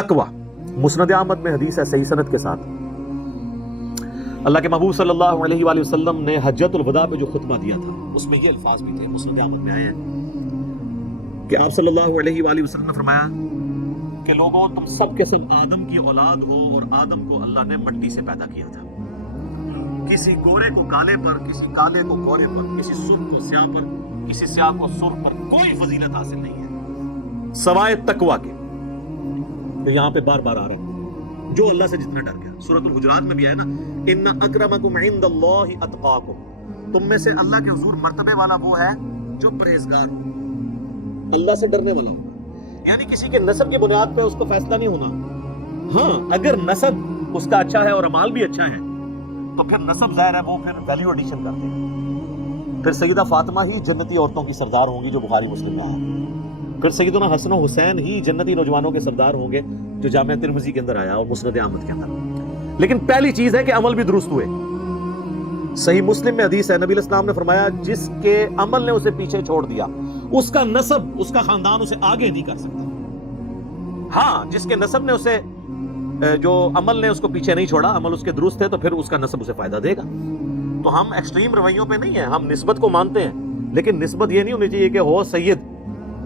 تقوی، مسند احمد میں حدیث ہے صحیح سند کے ساتھ، اللہ کے محبوب صلی اللہ علیہ وآلہ وسلم نے حجۃ الوداع پہ جو خطبہ دیا تھا اس میں یہ الفاظ بھی تھے، مسند احمد میں آئے ہیں کہ آپ صلی اللہ علیہ وآلہ وسلم نے فرمایا کہ لوگوں تم سب کے سب آدم کی اولاد ہو، اور آدم کو اللہ نے مٹی سے پیدا کیا تھا، کسی گورے کو کالے پر، کسی کالے کو گورے پر، کسی سرخ کو سیاہ پر، کسی سیاہ کو سرخ پر کوئی فضیلت حاصل نہیں ہے سوائے تقوی کے۔ تو یہاں پہ بار بار آ رہا ہے جو اللہ سے جتنا ڈر گیا، سورۃ الحجرات میں بھی ہے نا، ان اکرمکم عند اللہ اتقاکم، تم میں سے اللہ کے حضور مرتبے والا وہ ہے جو پرہیزگار ہو، اللہ سے ڈرنے والا ہو۔ یعنی کسی کے نسب کی بنیاد پہ اس کو فیصلہ نہیں ہونا، ہاں اگر نسب اس کا اچھا ہے اور اعمال بھی اچھا ہے تو پھر نسب ظاہر ہے وہ پھر ویلیو ایڈیشن کرتے ہیں، پھر سیدہ فاطمہ ہی جنتی عورتوں کی سردار ہوں گی جو بخاری مسلم میں آیا، پھر سیدنا حسن و حسین ہی جنتی نوجوانوں کے سردار ہوں گے جو جامعہ ترمذی کے اندر آیا اور مسند احمد کے اندر۔ لیکن پہلی چیز ہے کہ عمل بھی درست ہوئے۔ صحیح مسلم میں حدیث ہے، نبی علیہ السلام نے فرمایا جس کے عمل نے اسے پیچھے چھوڑ دیا اس کا نسب، اس کا خاندان اسے آگے نہیں کر سکتا، ہاں جس کے نسب نے اسے، جو عمل نے اس کو پیچھے نہیں چھوڑا، عمل اس کے درست تھے تو پھر اس کا نسب اسے فائدہ دے گا۔ تو ہم ایکسٹریم رویوں پہ نہیں ہیں، ہم نسبت کو مانتے ہیں، لیکن نسبت یہ نہیں ہونی چاہیے کہ ہو سید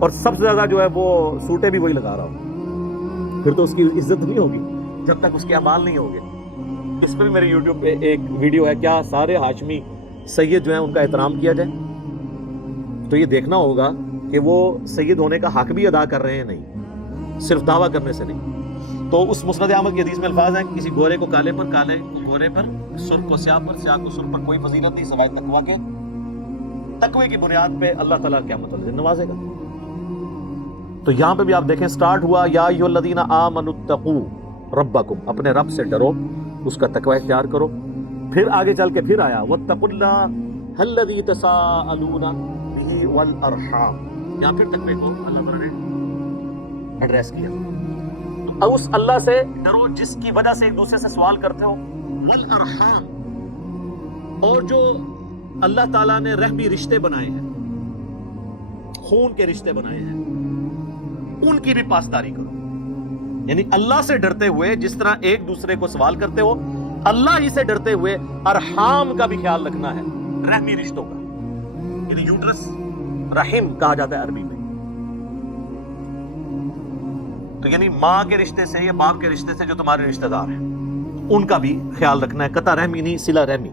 اور سب سے زیادہ جو ہے وہ سوٹے بھی وہی لگا رہا ہو، پھر تو اس کی عزت نہیں ہوگی جب تک اس کے اعمال نہیں ہوگے۔ اس پہ بھی میرے یوٹیوب پہ ایک ویڈیو ہے، کیا سارے ہاشمی سید جو ہیں ان کا احترام کیا جائے؟ تو یہ دیکھنا ہوگا کہ وہ سید ہونے کا حق بھی ادا کر رہے ہیں، نہیں صرف دعویٰ کرنے سے نہیں۔ تو اس مسند احمد کی حدیث میں الفاظ ہیں کہ کسی گورے کو کالے پر، کالے کو گورے پر، سرخ کو سیاہ پر، سیاہ کو سرخ پر کوئی فضیلت نہیں سوائے تقوی کے۔ تقوی کی بنیاد پہ اللہ تعالیٰ قیامت والے دن نوازے گا۔ تو یہاں پہ بھی آپ دیکھیں سٹارٹ ہوا یا ایھا الذین آمنوا اتقوا ربکم، اپنے رب سے ڈرو، اس کا تقوی اختیار کرو۔ پھر آگے چل کے پھر آیا واتقوا اللہ الذی تساءلون بہ والارحام، یہاں پھر تقوی کو اللہ تعالیٰ نے ایڈریس کیا۔ تو اس اللہ سے ڈرو جس کی وجہ سے ایک دوسرے سے سوال کرتے ہو، والارحام، اور جو اللہ تعالیٰ نے رحمی رشتے بنائے ہیں، خون کے رشتے بنائے ہیں، ان کی بھی پاسداری کرو۔ یعنی اللہ سے ڈرتے ہوئے جس طرح ایک دوسرے کو سوال کرتے ہو، اللہ ہی سے ڈرتے ہوئے ارحام کا بھی خیال رکھنا ہے، رحمی رشتوں کا، یعنی یوٹرس رحم کہا جاتا ہے عربی میں۔ تو یعنی ماں کے رشتے سے یا باپ کے رشتے سے جو تمہارے رشتہ دار ہیں ان کا بھی خیال رکھنا ہے، قطع رحمی نہیں صلہ رحمی۔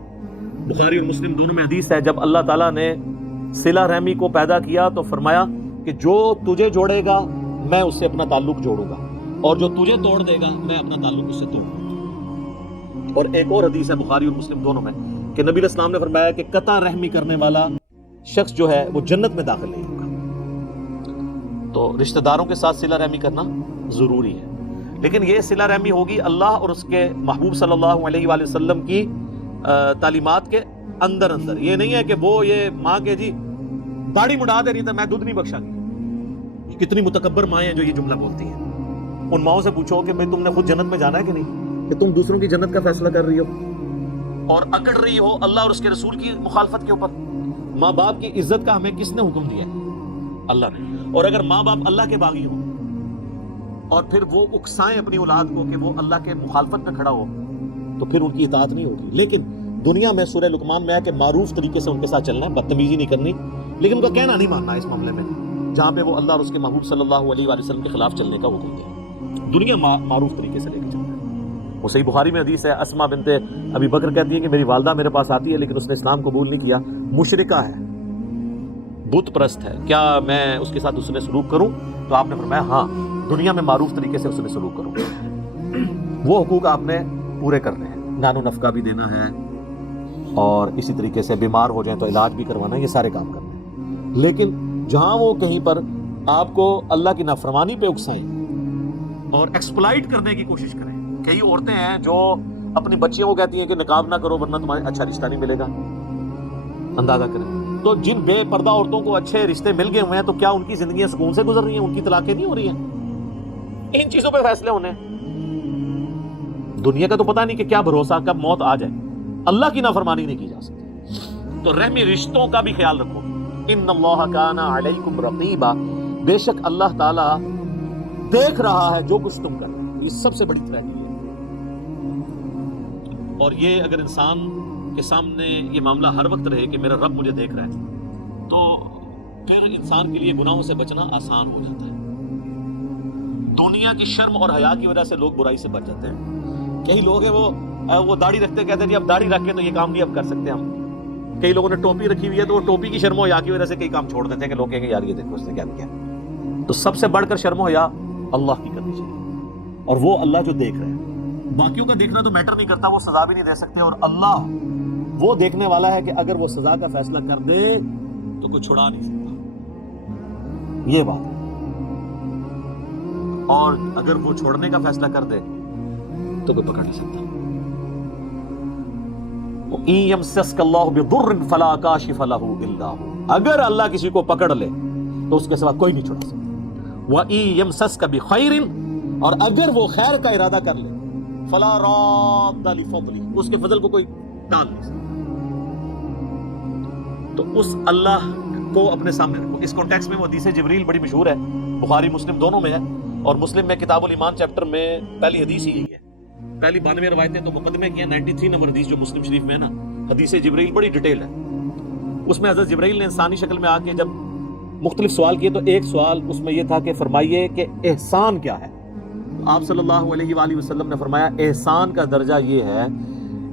بخاری اور مسلم دونوں میں حدیث ہے، جب اللہ تعالیٰ نے صلہ رحمی کو پیدا کیا تو فرمایا کہ جو تجھے جوڑے گا میں اس سے اپنا تعلق جوڑوں گا، اور جو تجھے توڑ دے گا میں اپنا تعلق اس سے توڑوں گا۔ اور ایک اور حدیث ہے بخاری اور مسلم دونوں میں کہ نبی علیہ السلام نے فرمایا کہ قطع رحمی کرنے والا شخص جو ہے وہ جنت میں داخل نہیں ہوگا۔ تو رشتہ داروں کے ساتھ صلہ رحمی کرنا ضروری ہے، لیکن یہ صلہ رحمی ہوگی اللہ اور اس کے محبوب صلی اللہ علیہ وآلہ وسلم کی تعلیمات کے اندر اندر۔ یہ نہیں ہے کہ وہ یہ ماں کے جی داڑھی مڑا دے رہی تھا میں دودھ نہیں بخشا گی، کتنی متکبر مائیں ہیں جو یہ جملہ بولتی ہیں۔ ان ماؤں سے پوچھو کہ بھئی تم نے خود جنت میں جانا ہے کہ نہیں، کہ تم دوسروں کی جنت کا فیصلہ کر رہی ہو اور اکڑ رہی ہو اللہ اور اس کے رسول کی مخالفت کے اوپر۔ ماں باپ کی عزت کا ہمیں کس نے حکم دیا ہے؟ اللہ نے۔ اور اگر ماں باپ اللہ کے باغی ہوں اور پھر وہ اکسائیں اپنی اولاد کو کہ وہ اللہ کے مخالفت پہ کھڑا ہو تو پھر ان کی اطاعت نہیں ہوگی۔ لیکن دنیا میں سورہ لقمان میں ہے کہ معروف طریقے سے ان کے ساتھ چلنا ہے، بدتمیزی نہیں کرنی، لیکن ان کا کہنا نہیں ماننا اس معاملے میں جہاں پہ وہ اللہ اور اس کے محبوب صلی اللہ علیہ وآلہ وسلم کے خلاف چلنے کا حکم دے۔ دنیا معروف طریقے سے لے کے چلنا ہے۔ وہ صحیح بخاری میں حدیث ہے، اسماء بنت ابی بکر کہتی ہے کہ میری والدہ میرے پاس آتی ہے لیکن اس نے اسلام قبول نہیں کیا، مشرکہ ہے، بت پرست ہے، کیا میں اس کے ساتھ حسن سلوک کروں؟ تو آپ نے فرمایا ہاں، دنیا میں معروف طریقے سے حسن سلوک کروں، وہ حقوق آپ نے پورے کرنے ہیں، نان و نفقہ بھی دینا ہے اور اسی طریقے سے بیمار ہو جائیں تو علاج بھی کروانا ہے، یہ سارے کام کرنے ہیں۔ لیکن جہاں وہ کہیں پر آپ کو اللہ کی نافرمانی پہ اکسائیں اور ایکسپلائٹ کرنے کی کوشش کریں، کئی عورتیں ہیں جو اپنی بچیوں کو کہتی ہیں کہ نقاب نہ کرو ورنہ تمہیں اچھا رشتہ نہیں ملے گا، اندازہ کریں۔ تو جن بے پردہ عورتوں کو اچھے رشتے مل گئے ہوئے ہیں تو کیا ان کی زندگیاں سکون سے گزر رہی ہیں؟ ان کی طلاقیں نہیں ہو رہی ہیں؟ ان چیزوں پہ فیصلے ہونے ہیں۔ دنیا کا تو پتہ نہیں کہ کیا بھروسہ کب موت آ جائے، اللہ کی نافرمانی نہیں کی جا سکتی۔ تو رحمی رشتوں کا بھی خیال رکھو۔ ان اللہ کان علیکم رقیبا، بے شک اللہ تعالی دیکھ رہا ہے جو کچھ تم کر رہے ہو. یہ سب سے بڑی تھریٹ ہے. اور یہ اگر انسان کے سامنے یہ معاملہ ہر وقت رہے کہ میرا رب مجھے دیکھ رہا ہے تو پھر انسان کے لیے گناہوں سے بچنا آسان ہو جاتا ہے. دنیا کی شرم اور حیا کی وجہ سے لوگ برائی سے بچ جاتے ہیں. کئی لوگ ہیں وہ داڑھی رکھتے کہتے ہیں جی اب داڑھی رکھ کے تو یہ کام نہیں اب کر سکتے ہم. کئی لوگوں نے ٹوپی رکھی ہوئی ہے تو وہ ٹوپی کی شرم و حیا کی وجہ سے کئی کام چھوڑ دیتے ہیں کہ لوگ کہیں گے یار یہ دیکھو اس نے کیا کیا. تو سب سے بڑھ کر شرم و حیا اللہ کی کرنی چاہیے, اور وہ اللہ جو دیکھ رہے ہیں. باقیوں کا دیکھنا تو میٹر نہیں کرتا, وہ سزا بھی نہیں دے سکتے, اور اللہ وہ دیکھنے والا ہے کہ اگر وہ سزا کا فیصلہ کر دے تو کوئی چھڑا نہیں سکتا. یہ بات ہے. اور اگر وہ چھوڑنے کا فیصلہ کر دے تو کوئی پکڑ نہیں سکتا. إِن يَمْسَسْكَ اللَّهُ بِضُرٍّ فَلَا كَاشِفَ لَهُ إِلَّا هُوَ. اگر اللہ کسی کو پکڑ لے تو اس کے سوا کوئی نہیں چھڑا سکتا. وَإِن يَمْسَسْكَ بِخَيْرٍ, اور اگر وہ خیر کا ارادہ کر لے فَلَا رَادَّ لِفَضْلِهِ, اس کے فضل کو کوئی ٹال نہیں سکتا. تو اس اللہ کو اپنے سامنے رکھو. اس کانٹیکس میں وہ حدیث جبریل بڑی مشہور ہے, بخاری مسلم دونوں میں ہے, اور مسلم میں کتاب الایمان چیپٹر میں پہلی حدیث ہی یہی ہے. پہلی 92 روایتیں تو مقدمے کی ہیں, 93 نمبر حدیث جو مسلم شریف میں ہے نا, حدیث جبریل بڑی ڈیٹیل ہے. اس میں حضرت جبریل نے انسانی شکل میں آ کے جب مختلف سوال کیے تو ایک سوال اس میں یہ تھا کہ فرمائیے کہ احسان کیا ہے. آپ صلی اللہ علیہ وآلہ وسلم نے فرمایا احسان کا درجہ یہ ہے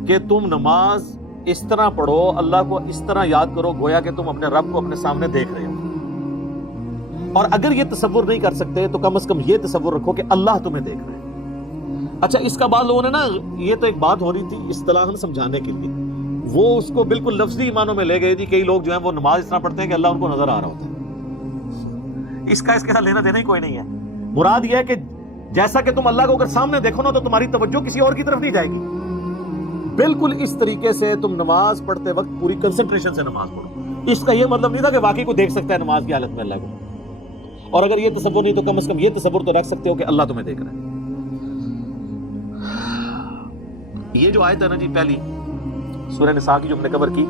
کہ تم نماز اس طرح پڑھو, اللہ کو اس طرح یاد کرو گویا کہ تم اپنے رب کو اپنے سامنے دیکھ رہے ہو. اور اگر یہ تصور نہیں کر سکتے تو کم از کم یہ تصور رکھو کہ اللہ تمہیں دیکھ رہے ہیں. اچھا, اس کا بعد لوگوں نے نا, یہ تو ایک بات ہو رہی تھی اصطلاحاً سمجھانے کے لیے, وہ اس کو بالکل لفظی معنوں میں لے گئے تھی. کئی لوگ جو ہیں وہ نماز اس طرح پڑھتے ہیں کہ اللہ ان کو نظر آ رہا ہوتا ہے. اس کے ساتھ لینا دینا ہی کوئی نہیں ہے. مراد یہ ہے کہ جیسا کہ تم اللہ کو اگر سامنے دیکھو نا تو تمہاری توجہ کسی اور کی طرف نہیں جائے گی. بالکل اس طریقے سے تم نماز پڑھتے وقت پوری کنسنٹریشن سے نماز پڑھو. اس کا یہ مطلب نہیں تھا کہ واقعی کو دیکھ سکتا ہے نماز کی حالت میں اللہ کو, اور اگر یہ تصور نہیں تو کم از کم یہ تصور تو رکھ سکتے ہو کہ اللہ تمہیں دیکھ رہا ہے. یہ جو آیت ہے نا جی پہلی سورہ نساء کی جو ہم نے کور کی,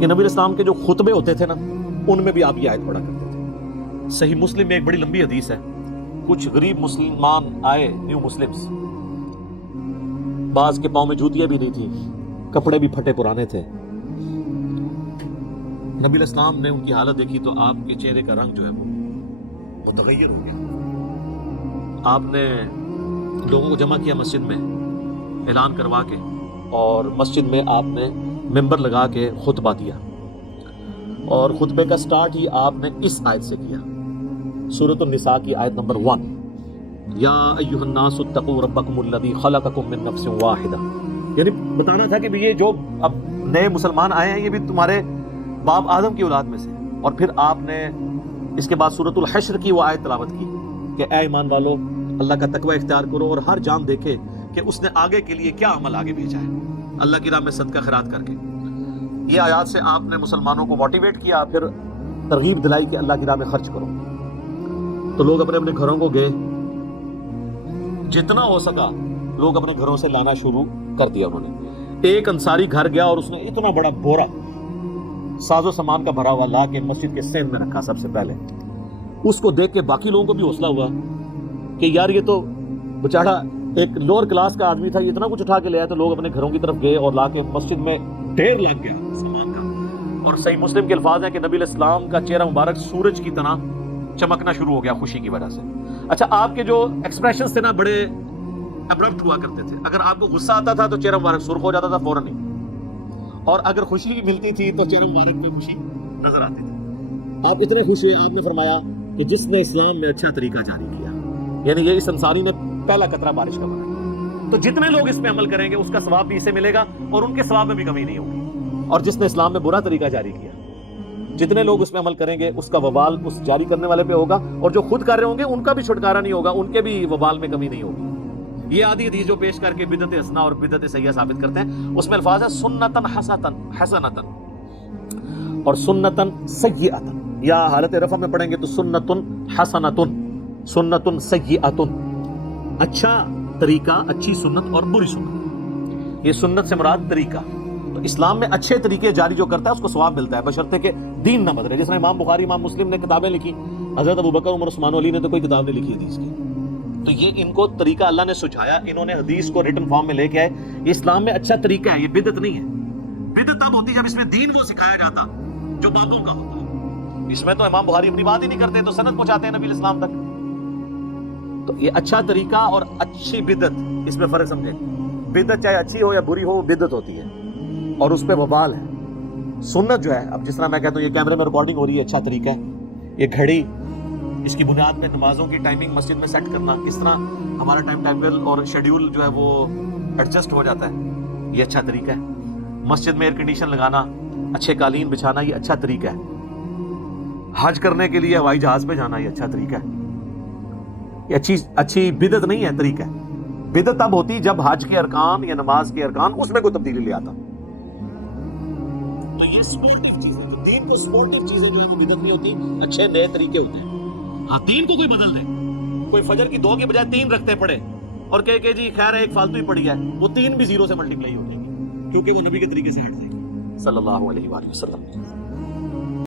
یہ نبی اسلام کے جو خطبے ہوتے تھے نا ان میں بھی آپ یہ آیت پڑھا کرتے تھے. صحیح مسلم میں ایک بڑی لمبی حدیث ہے. کچھ غریب مسلمان آئے, نیو مسلمز, بعض کے پاؤں میں جوتیاں بھی نہیں تھیں, کپڑے بھی پھٹے پرانے تھے. نبی اسلام نے ان کی حالت دیکھی تو آپ کے چہرے کا رنگ جو ہے وہ متغیر ہو گیا. آپ نے لوگوں کو جمع کیا مسجد میں, اعلان کروا کے, اور مسجد میں آپ نے ممبر لگا کے خطبہ دیا, اور خطبے کا سٹارٹ ہی آپ نے اس آیت سے کیا, سورۃ النساء کی آیت نمبر 1, یا ایھا الناس اتقوا ربکم الذی خلقکم من نفس واحدہ. یعنی بتانا تھا کہ یہ جو اب نئے مسلمان آئے ہیں یہ بھی تمہارے باپ آدم کی اولاد میں سے. اور پھر آپ نے اس کے بعد سورۃ الحشر کی وہ آیت تلاوت کی کہ اے ایمان والو اللہ کا تقوی اختیار کرو اور ہر جان دیکھے کہ اس نے آگے کے لیے کیا عمل آگے بھیجا ہے, اللہ کی راہ میں صدقہ خیرات کر کے. یہ آیات سے آپ نے مسلمانوں کو موٹیویٹ کیا, پھر ترغیب دلائی کہ اللہ کی راہ میں خرچ کرو. تو لوگ اپنے اپنے گھروں کو گئے, جتنا ہو سکا لوگ اپنے گھروں سے لانا شروع کر دیا انہوں نے. ایک انصاری گھر گیا اور اس نے اتنا بڑا بورا ساز و سامان کا بھرا ہوا لا کے مسجد کے سین میں رکھا. سب سے پہلے اس کو دیکھ کے باقی لوگوں کو بھی حوصلہ ہوا کہ یار یہ تو بیچارہ ایک لوور کلاس کا آدمی تھا, یہ اتنا کچھ اٹھا کے لے آیا. تو لوگ اپنے گھروں کی طرف گئے اور لا کے مسجد میں ڈھیر لگ گیا سامان کا. اور صحیح مسلم کے الفاظ ہیں کہ نبی علیہ السلام کا چہرہ مبارک سورج کی طرح چمکنا شروع ہو گیا خوشی کی وجہ سے. اچھا, آپ کے جو ایکسپریشنز تھے نا بڑے ابرپٹ ہوا کرتے تھے. اگر آپ کو غصہ آتا تھا تو چہرہ مبارک سرخ ہو جاتا تھا فوراً ہی, اور اگر خوشی ملتی تھی تو چہرہ مبارک میں خوشی نظر آتی تھی. آپ اتنے خوش ہوئے, آپ نے فرمایا کہ جس نے اسلام میں اچھا طریقہ جاری کیا, یعنی یہ اس انصاری نے پہلا قطرہ بارش کا بنا. تو جتنے لوگ اس پہ عمل کریں گے اس کا ثواب بھی اسے ملے گا اور ان کے ثواب میں بھی کمی نہیں ہوگی. اور جس نے اسلام میں برا طریقہ جاری کیا, جتنے لوگ اس پہ عمل کریں گے اس کا وبال اس جاری کرنے والے پہ ہوگا, اور جو خود کر رہے ہوں گے ان کا بھی چھٹکارا نہیں ہوگا, ان کے بھی وبال میں کمی نہیں ہوگی. یہ آدھی حدیث جو پیش کر کے بدعت حسنہ اور بدعت سیئہ ثابت کرتے ہیں, اس میں الفاظ ہے سنتن حسنتن اور سنتن سیئتن, یا حالت رفع میں پڑھیں گے تو سنتن حسنتن, سنتن سیئتن, اچھا طریقہ, اچھی سنت اور بری سنت. یہ سنت سے مراد طریقہ. تو اسلام میں اچھے طریقے جاری جو کرتا ہے اس کو ثواب ملتا ہے, بشرطے کہ دین نہ بدلے. جس نے امام بخاری امام مسلم نے کتابیں لکھی حضرت ابوبکر عمر عثمان علی نے تو کوئی کتاب نہیں لکھی حدیث کی. تو یہ ان کو طریقہ اللہ نے سجھایا, انہوں نے حدیث کو ریٹن فارم میں لے کے آئے. یہ اسلام میں اچھا طریقہ ہے, یہ بدعت نہیں ہے. بدعت تب ہوتی ہے جب اس میں دین وہ سکھایا جاتا جو بابوں کا ہوتا ہے. اس میں تو امام بخاری اپنی بات ہی نہیں کرتے, تو سند پہنچاتے ہیں نبی علیہ السلام تک. تو یہ اچھا طریقہ اور اچھی بدعت, اس میں فرق سمجھے. بدعت چاہے اچھی ہو یا بری ہو, بدعت ہوتی ہے اور اس پہ وبال ہے. سنت جو ہے, اب جس طرح میں کہتا ہوں یہ کیمرے میں ریکارڈنگ ہو رہی ہے, اچھا طریقہ ہے. یہ گھڑی, اس کی بنیاد میں نمازوں کی ٹائمنگ مسجد میں سیٹ کرنا, کس طرح ہمارا ٹائم ٹیبل اور شیڈیول جو ہے وہ ایڈجسٹ ہو جاتا ہے, یہ اچھا طریقہ ہے. مسجد میں ایئر کنڈیشن لگانا, اچھے قالین بچھانا, یہ اچھا طریقہ ہے. حج کرنے کے لیے ہوائی جہاز پہ جانا, یہ اچھا طریقہ ہے. یہ اچھی بدعت نہیں ہے, طریقہ ہے. بدعت تب ہوتی جب حج کے ارکان یا نماز کے ارکان اس میں کوئی تبدیلی لے آتا. تو یہ سپورٹیو چیزیں, جو دین کو سپورٹیو چیزیں جو ہے وہ بدعت نہیں ہوتی, اچھے نئے طریقے ہوتے ہیں. ہاں, دین کو کوئی بدل دے, کوئی فجر کی 2 کے بجائے 3 رکھتے پڑے اور کہ جی خیر ہے ایک فالتو ہی پڑی ہے, وہ 3 بھی 0 سے ملٹیپلائی ہو جائے گی, کیونکہ وہ نبی کے طریقے سے ہٹ جائے گی صلی اللہ علیہ وآلہ وسلم.